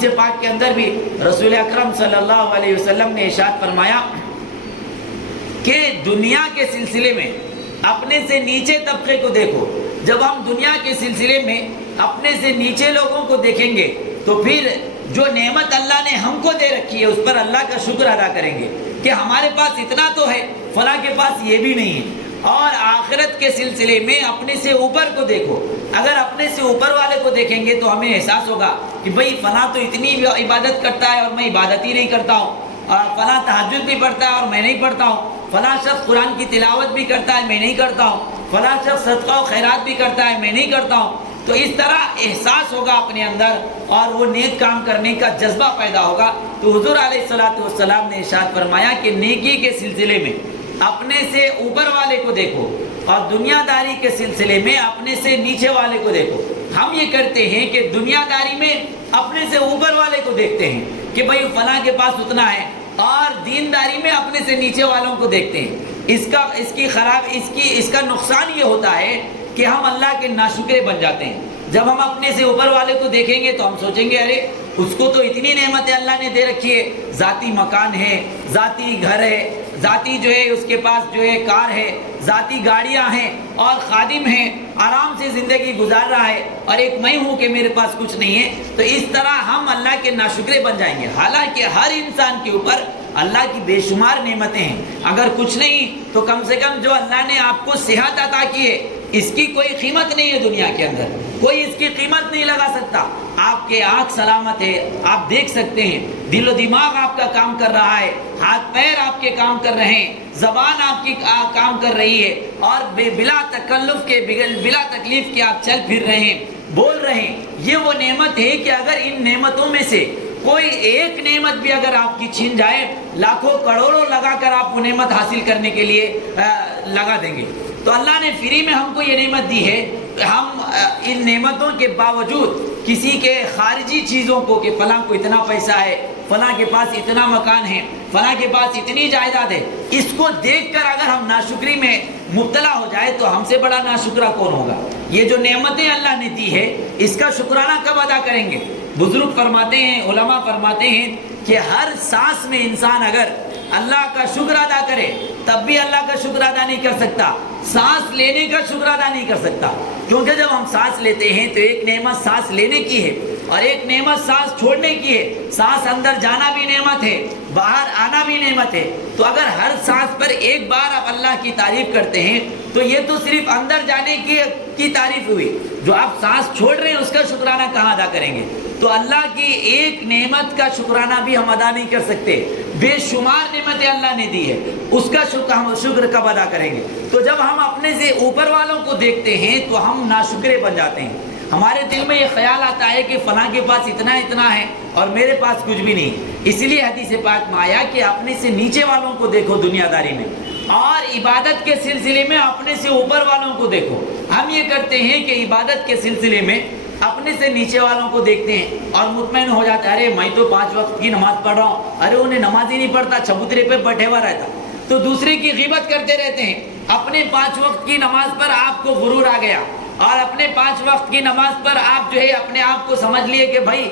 حدیث پاک کے اندر بھی رسول اکرم صلی اللہ علیہ وسلم نے ارشاد فرمایا کہ دنیا کے سلسلے میں اپنے سے نیچے طبقے کو دیکھو. جب ہم دنیا کے سلسلے میں اپنے سے نیچے لوگوں کو دیکھیں گے تو پھر جو نعمت اللہ نے ہم کو دے رکھی ہے اس پر اللہ کا شکر ادا کریں گے کہ ہمارے پاس اتنا تو ہے، فلاں کے پاس یہ بھی نہیں ہے. اور آخرت کے سلسلے میں اپنے سے اوپر کو دیکھو. اگر اپنے سے اوپر والے کو دیکھیں گے تو ہمیں احساس ہوگا کہ بھئی فلاں تو اتنی عبادت کرتا ہے اور میں عبادت ہی نہیں کرتا ہوں، اور فلاں تہجد بھی پڑھتا ہے اور میں نہیں پڑھتا ہوں، فلاں شخص قرآن کی تلاوت بھی کرتا ہے میں نہیں کرتا ہوں، فلاں شخص صدقہ و خیرات بھی کرتا ہے میں نہیں کرتا ہوں. تو اس طرح احساس ہوگا اپنے اندر اور وہ نیک کام کرنے کا جذبہ پیدا ہوگا. تو حضور علیہ الصلوۃ والسلام نے ارشاد فرمایا کہ نیکی کے سلسلے میں اپنے سے اوپر والے کو دیکھو اور دنیا داری کے سلسلے میں اپنے سے نیچے والے کو دیکھو. ہم یہ کرتے ہیں کہ دنیا داری میں اپنے سے اوپر والے کو دیکھتے ہیں کہ بھئی فلاں کے پاس اتنا ہے، اور دینداری میں اپنے سے نیچے والوں کو دیکھتے ہیں. اس کا نقصان یہ ہوتا ہے کہ ہم اللہ کے ناشکرے بن جاتے ہیں. جب ہم اپنے سے اوپر والے کو دیکھیں گے تو ہم سوچیں گے ارے اس کو تو اتنی نعمتیں اللہ نے دے رکھی ہے، ذاتی مکان ہے، ذاتی گھر ہے، ذاتی جو ہے اس کے پاس جو ہے کار ہے، ذاتی گاڑیاں ہیں اور خادم ہیں، آرام سے زندگی گزار رہا ہے، اور ایک میں ہوں کہ میرے پاس کچھ نہیں ہے. تو اس طرح ہم اللہ کے ناشکرے بن جائیں گے. حالانکہ ہر انسان کے اوپر اللہ کی بے شمار نعمتیں ہیں. اگر کچھ نہیں تو کم سے کم جو اللہ نے آپ کو صحت عطا کی ہے اس کی کوئی قیمت نہیں ہے دنیا کے اندر، کوئی اس کی قیمت نہیں لگا سکتا. آپ کے آنکھ سلامت ہے، آپ دیکھ سکتے ہیں، دل و دماغ آپ کا کام کر رہا ہے، ہاتھ پیر آپ کے کام کر رہے ہیں، زبان آپ کی کام کر رہی ہے، اور بلا تکلف کے بلا تکلیف کے آپ چل پھر رہے ہیں، بول رہے ہیں. یہ وہ نعمت ہے کہ اگر ان نعمتوں میں سے کوئی ایک نعمت بھی اگر آپ کی چھین جائے، لاکھوں کروڑوں لگا کر آپ وہ نعمت حاصل کرنے کے لیے لگا دیں گے. تو اللہ نے فری میں ہم کو یہ نعمت دی ہے. ہم ان نعمتوں کے باوجود کسی کے خارجی چیزوں کو کہ فلاں کو اتنا پیسہ ہے، فلاں کے پاس اتنا مکان ہے، فلاں کے پاس اتنی جائیداد ہے، اس کو دیکھ کر اگر ہم ناشکری میں مبتلا ہو جائے تو ہم سے بڑا ناشکرہ کون ہوگا؟ یہ جو نعمتیں اللہ نے دی ہے اس کا شکرانہ کب ادا کریں گے؟ بزرگ فرماتے ہیں، علماء فرماتے ہیں کہ ہر سانس میں انسان اگر اللہ کا شکر ادا کرے تب بھی اللہ کا شکر ادا نہیں کر سکتا، سانس لینے کا شکر ادا نہیں کر سکتا. کیونکہ جب ہم سانس لیتے ہیں تو ایک نعمت سانس لینے کی ہے اور ایک نعمت سانس چھوڑنے کی ہے. سانس اندر جانا بھی نعمت ہے، باہر آنا بھی نعمت ہے. تو اگر ہر سانس پر ایک بار آپ اللہ کی تعریف کرتے ہیں تو یہ تو صرف اندر جانے کی تعریف ہوئی. جو آپ سانس چھوڑ رہے ہیں اس کا شکرانہ کہاں ادا کریں گے؟ تو اللہ کی ایک نعمت کا شکرانہ بھی ہم ادا نہیں کر سکتے. بے شمار نعمتیں اللہ نے دی ہے، اس کا ہم شکر کب ادا کریں گے؟ تو جب ہم اپنے سے اوپر والوں کو دیکھتے ہیں تو ہم ناشکرے بن جاتے ہیں. ہمارے دل میں یہ خیال آتا ہے کہ فلاں کے پاس اتنا ہے اور میرے پاس کچھ بھی نہیں. اس لیے حدیث پاک میں آیا کہ اپنے سے نیچے والوں کو دیکھو دنیا داری میں، اور عبادت کے سلسلے میں اپنے سے اوپر والوں کو دیکھو. ہم یہ کرتے ہیں کہ عبادت کے سلسلے میں اپنے سے نیچے والوں کو دیکھتے ہیں اور مطمئن ہو جاتے ہیں، ارے میں تو 5 وقت کی نماز پڑھ رہا ہوں، ارے انہیں نماز ہی نہیں پڑھتا، چبوترے پہ بیٹھے ہوا رہتا. تو دوسرے کی غیبت کرتے رہتے ہیں. اپنے 5 وقت کی نماز پر آپ کو غرور آ گیا اور اپنے 5 وقت کی نماز پر آپ جو ہے اپنے آپ کو سمجھ لیے کہ بھائی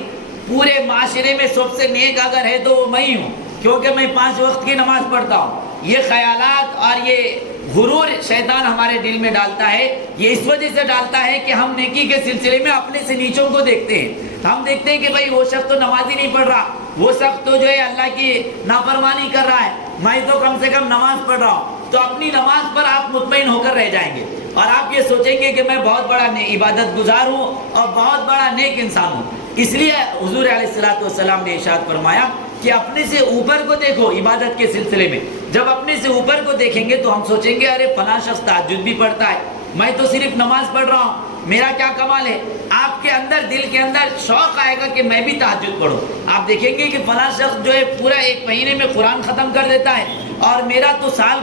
پورے معاشرے میں سب سے نیک اگر ہے تو وہ میں ہی ہوں کیونکہ میں 5 وقت کی نماز پڑھتا ہوں. یہ خیالات اور یہ غرور شیطان ہمارے دل میں ڈالتا ہے. یہ اس وجہ سے ڈالتا ہے کہ ہم نیکی کے سلسلے میں اپنے سے نیچوں کو دیکھتے ہیں. ہم دیکھتے ہیں کہ بھائی وہ شخص تو نماز ہی نہیں پڑھ رہا، وہ شخص تو جو ہے اللہ کی نافرمانی کر رہا ہے، میں تو کم سے کم نماز پڑھ رہا ہوں. تو اپنی نماز پر آپ مطمئن ہو کر رہ جائیں گے اور آپ یہ سوچیں گے کہ میں بہت بڑا عبادت گزار ہوں اور بہت بڑا نیک انسان ہوں. اس لیے حضور علیہ السلام نے ارشاد فرمایا کہ اپنے سے اوپر کو دیکھو عبادت کے سلسلے میں. جب اپنے سے اوپر کو دیکھیں گے تو ہم سوچیں گے ارے فلاں شخص تہجد بھی پڑھتا ہے، میں تو صرف نماز پڑھ رہا ہوں، میرا کیا کمال ہے. آپ کے اندر دل کے اندر شوق آئے گا کہ میں بھی تہجد پڑھوں. آپ دیکھیں گے کہ فلاں شخص جو ہے پورا 1 مہینے میں قرآن ختم کر دیتا ہے اور میرا تو سال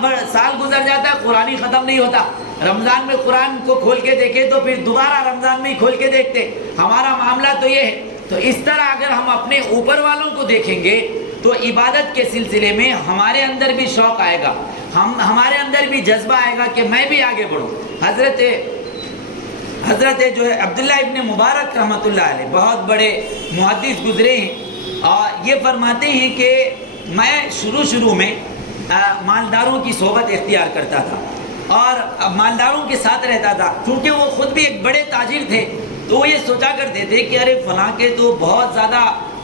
گزر جاتا ہے قرآن ہی ختم نہیں ہوتا. رمضان میں قرآن کو کھول کے دیکھے تو پھر دوبارہ رمضان میں ہی کھول کے دیکھتے. ہمارا معاملہ تو یہ ہے. تو اس طرح اگر ہم اپنے اوپر والوں کو دیکھیں گے تو عبادت کے سلسلے میں ہمارے اندر بھی شوق آئے گا، ہمارے اندر بھی جذبہ آئے گا کہ میں بھی آگے بڑھوں. حضرت جو ہے عبداللہ ابن مبارک رحمۃ اللہ علیہ بہت بڑے محدث گزرے ہیں، اور یہ فرماتے ہیں کہ میں شروع میں مالداروں کی صحبت اختیار کرتا تھا اور مالداروں کے ساتھ رہتا تھا، کیونکہ وہ خود بھی ایک بڑے تاجر تھے، تو وہ یہ سوچا کرتے تھے کہ ارے فلاں کے تو بہت زیادہ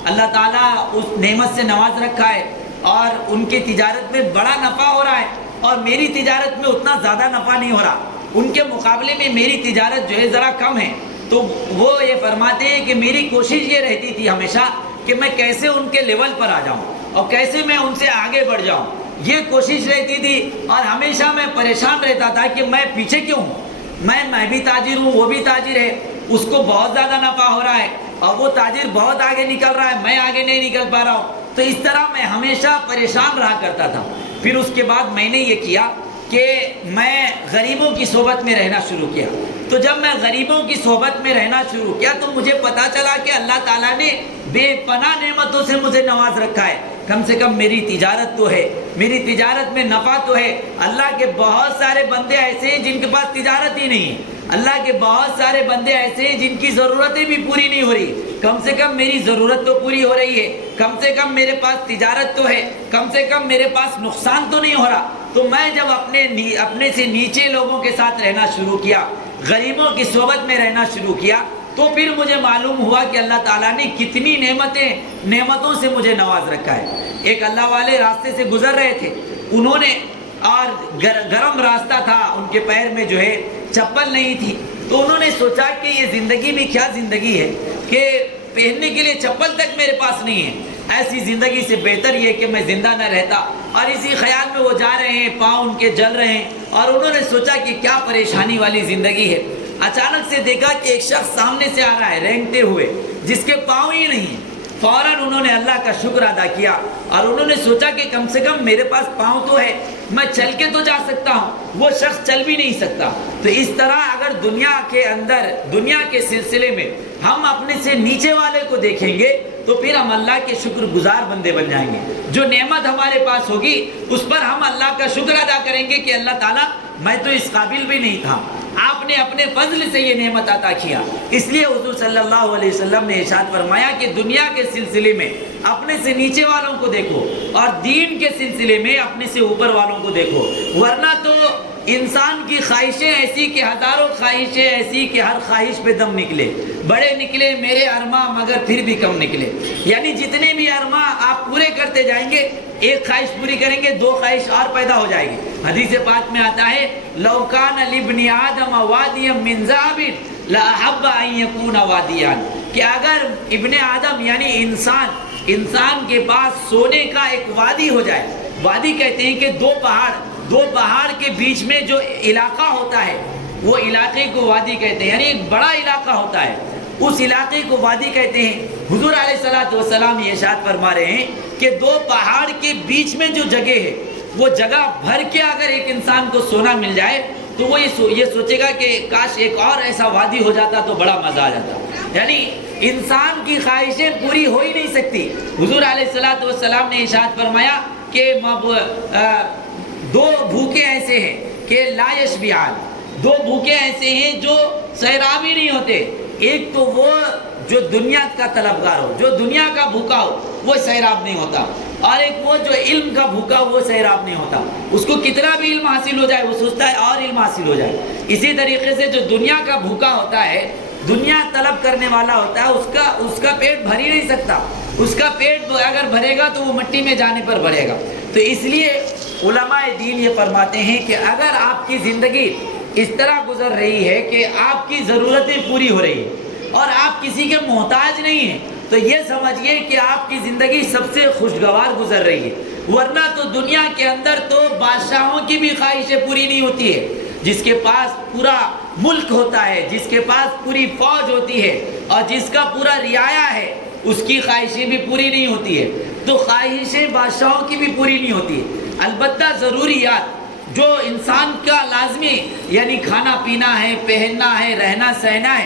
اللہ تعالیٰ اس نعمت سے نواز رکھا ہے اور ان کی تجارت میں بڑا نفع ہو رہا ہے اور میری تجارت میں اتنا زیادہ نفع نہیں ہو رہا، ان کے مقابلے میں میری تجارت جو ہے ذرا کم ہے۔ تو وہ یہ فرماتے ہیں کہ میری کوشش یہ رہتی تھی ہمیشہ کہ میں کیسے ان کے لیول پر آ جاؤں اور کیسے میں ان سے آگے بڑھ جاؤں، یہ کوشش رہتی تھی، اور ہمیشہ میں پریشان رہتا تھا کہ میں پیچھے کیوں ہوں، میں بھی تاجر ہوں، وہ بھی تاجر ہے، اس کو بہت زیادہ نفع ہو رہا ہے اور وہ تاجر بہت آگے نکل رہا ہے، میں آگے نہیں نکل پا رہا ہوں۔ تو اس طرح میں ہمیشہ پریشان رہا کرتا تھا۔ پھر اس کے بعد میں نے یہ کیا کہ میں غریبوں کی صحبت میں رہنا شروع کیا۔ تو جب میں غریبوں کی صحبت میں رہنا شروع کیا تو مجھے پتا چلا کہ اللہ تعالیٰ نے بے پناہ نعمتوں سے مجھے نواز رکھا ہے، کم سے کم میری تجارت تو ہے، میری تجارت میں نفع تو ہے۔ اللہ کے بہت سارے بندے ایسے ہیں جن کے پاس تجارت ہی نہیں ہے، اللہ کے بہت سارے بندے ایسے ہیں جن کی ضرورتیں بھی پوری نہیں ہو رہی، کم سے کم میری ضرورت تو پوری ہو رہی ہے، کم سے کم میرے پاس تجارت تو ہے، کم سے کم میرے پاس نقصان تو نہیں ہو رہا۔ تو میں جب اپنے سے نیچے لوگوں کے ساتھ رہنا شروع کیا، غریبوں کی صحبت میں رہنا شروع کیا، تو پھر مجھے معلوم ہوا کہ اللہ تعالیٰ نے کتنی نعمتوں سے مجھے نواز رکھا ہے۔ ایک اللہ والے راستے سے گزر رہے تھے، انہوں نے اور گرم راستہ تھا، ان کے پیر میں جو ہے چپل نہیں تھی، تو انہوں نے سوچا کہ یہ زندگی بھی کیا زندگی ہے کہ پہننے کے لیے چپل تک میرے پاس نہیں ہے، ایسی زندگی سے بہتر یہ کہ میں زندہ نہ رہتا۔ اور اسی خیال میں وہ جا رہے ہیں، پاؤں ان کے جل رہے ہیں، اور انہوں نے سوچا کہ کیا پریشانی والی زندگی ہے۔ اچانک سے دیکھا کہ ایک شخص سامنے سے آ رہا ہے رینگتے ہوئے، جس کے پاؤں ہی نہیں ہیں۔ فوراً انہوں نے اللہ کا شکر ادا کیا اور انہوں نے سوچا کہ کم سے کم میرے پاس پاؤں تو ہے، میں چل کے تو جا سکتا ہوں، وہ شخص چل بھی نہیں سکتا۔ تو اس طرح اگر دنیا کے اندر، دنیا کے سلسلے میں ہم اپنے سے نیچے والے کو دیکھیں گے تو پھر ہم اللہ کے شکر گزار بندے بن جائیں گے۔ جو نعمت ہمارے پاس ہوگی اس پر ہم اللہ کا شکر ادا کریں گے کہ اللہ تعالیٰ میں تو اس قابل بھی نہیں تھا، آپ نے اپنے فضل سے یہ نعمت عطا کیا۔ اس لیے حضور صلی اللہ علیہ وسلم نے ارشاد فرمایا کہ دنیا کے سلسلے میں اپنے سے نیچے والوں کو دیکھو اور دین کے سلسلے میں اپنے سے اوپر والوں کو دیکھو، ورنہ تو انسان کی خواہشیں ایسی کہ ہزاروں خواہشیں ایسی کہ ہر خواہش پہ دم نکلے، بڑے نکلے میرے ارماں مگر پھر بھی کم نکلے۔ یعنی جتنے بھی ارماں آپ پورے کرتے جائیں گے، ایک خواہش پوری کریں گے، دو خواہش اور پیدا ہو جائے گی۔ حدیث پاک میں آتا ہے لو کان لابن آدم وادیا من ذهب لاحب ان یکون وادیان، کہ اگر ابن آدم یعنی انسان کے پاس سونے کا ایک وادی ہو جائے، وادی کہتے ہیں کہ دو پہاڑ کے بیچ میں جو علاقہ ہوتا ہے وہ علاقے کو وادی کہتے ہیں، یعنی ایک بڑا علاقہ ہوتا ہے، اس علاقے کو وادی کہتے ہیں۔ حضور علیہ الصلوۃ والسلام یہ ارشاد فرما رہے ہیں کہ دو پہاڑ کے بیچ میں جو جگہ ہے وہ جگہ بھر کے اگر ایک انسان کو سونا مل جائے تو وہ یہ سوچے گا کہ کاش ایک اور ایسا وادی ہو جاتا تو بڑا مزہ آ جاتا۔ یعنی انسان کی خواہشیں پوری ہو ہی نہیں سکتی۔ حضور علیہ الصلوۃ والسلام نے ارشاد فرمایا کہ دو بھوکے ایسے ہیں کہ لا یشبعان، دو بھوکے ایسے ہیں جو سیراب ہی نہیں ہوتے۔ ایک تو وہ جو دنیا کا طلبگار ہو، جو دنیا کا بھوکا ہو وہ سیراب نہیں ہوتا، اور ایک وہ جو علم کا بھوکا ہو وہ سیراب نہیں ہوتا۔ اس کو کتنا بھی علم حاصل ہو جائے وہ سوچتا ہے اور علم حاصل ہو جائے۔ اسی طریقے سے جو دنیا کا بھوکا ہوتا ہے، دنیا طلب کرنے والا ہوتا ہے، اس کا پیٹ بھر ہی نہیں سکتا، اس کا پیٹ اگر بھرے گا تو وہ مٹی میں جانے پر بھرے گا۔ تو اس لیے علماء دین یہ فرماتے ہیں کہ اگر آپ کی زندگی اس طرح گزر رہی ہے کہ آپ کی ضرورتیں پوری ہو رہی ہیں اور آپ کسی کے محتاج نہیں ہیں تو یہ سمجھیے کہ آپ کی زندگی سب سے خوشگوار گزر رہی ہے۔ ورنہ تو دنیا کے اندر تو بادشاہوں کی بھی خواہشیں پوری نہیں ہوتی ہے، جس کے پاس پورا ملک ہوتا ہے، جس کے پاس پوری فوج ہوتی ہے اور جس کا پورا رعایا ہے، اس کی خواہشیں بھی پوری نہیں ہوتی ہے۔ تو خواہشیں بادشاہوں کی بھی پوری نہیں ہوتی ہے۔ البتہ ضروریات جو انسان کا لازمی یعنی کھانا پینا ہے، پہننا ہے، رہنا سہنا ہے،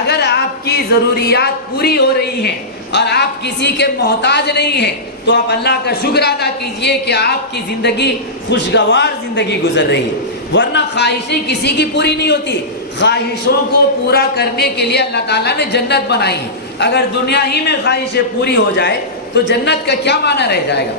اگر آپ کی ضروریات پوری ہو رہی ہیں اور آپ کسی کے محتاج نہیں ہیں تو آپ اللہ کا شکر ادا کیجئے کہ آپ کی زندگی خوشگوار زندگی گزر رہی ہے۔ ورنہ خواہشیں کسی کی پوری نہیں ہوتی، خواہشوں کو پورا کرنے کے لیے اللہ تعالیٰ نے جنت بنائی ہے. اگر دنیا ہی میں خواہشیں پوری ہو جائے تو جنت کا کیا معنی رہ جائے گا؟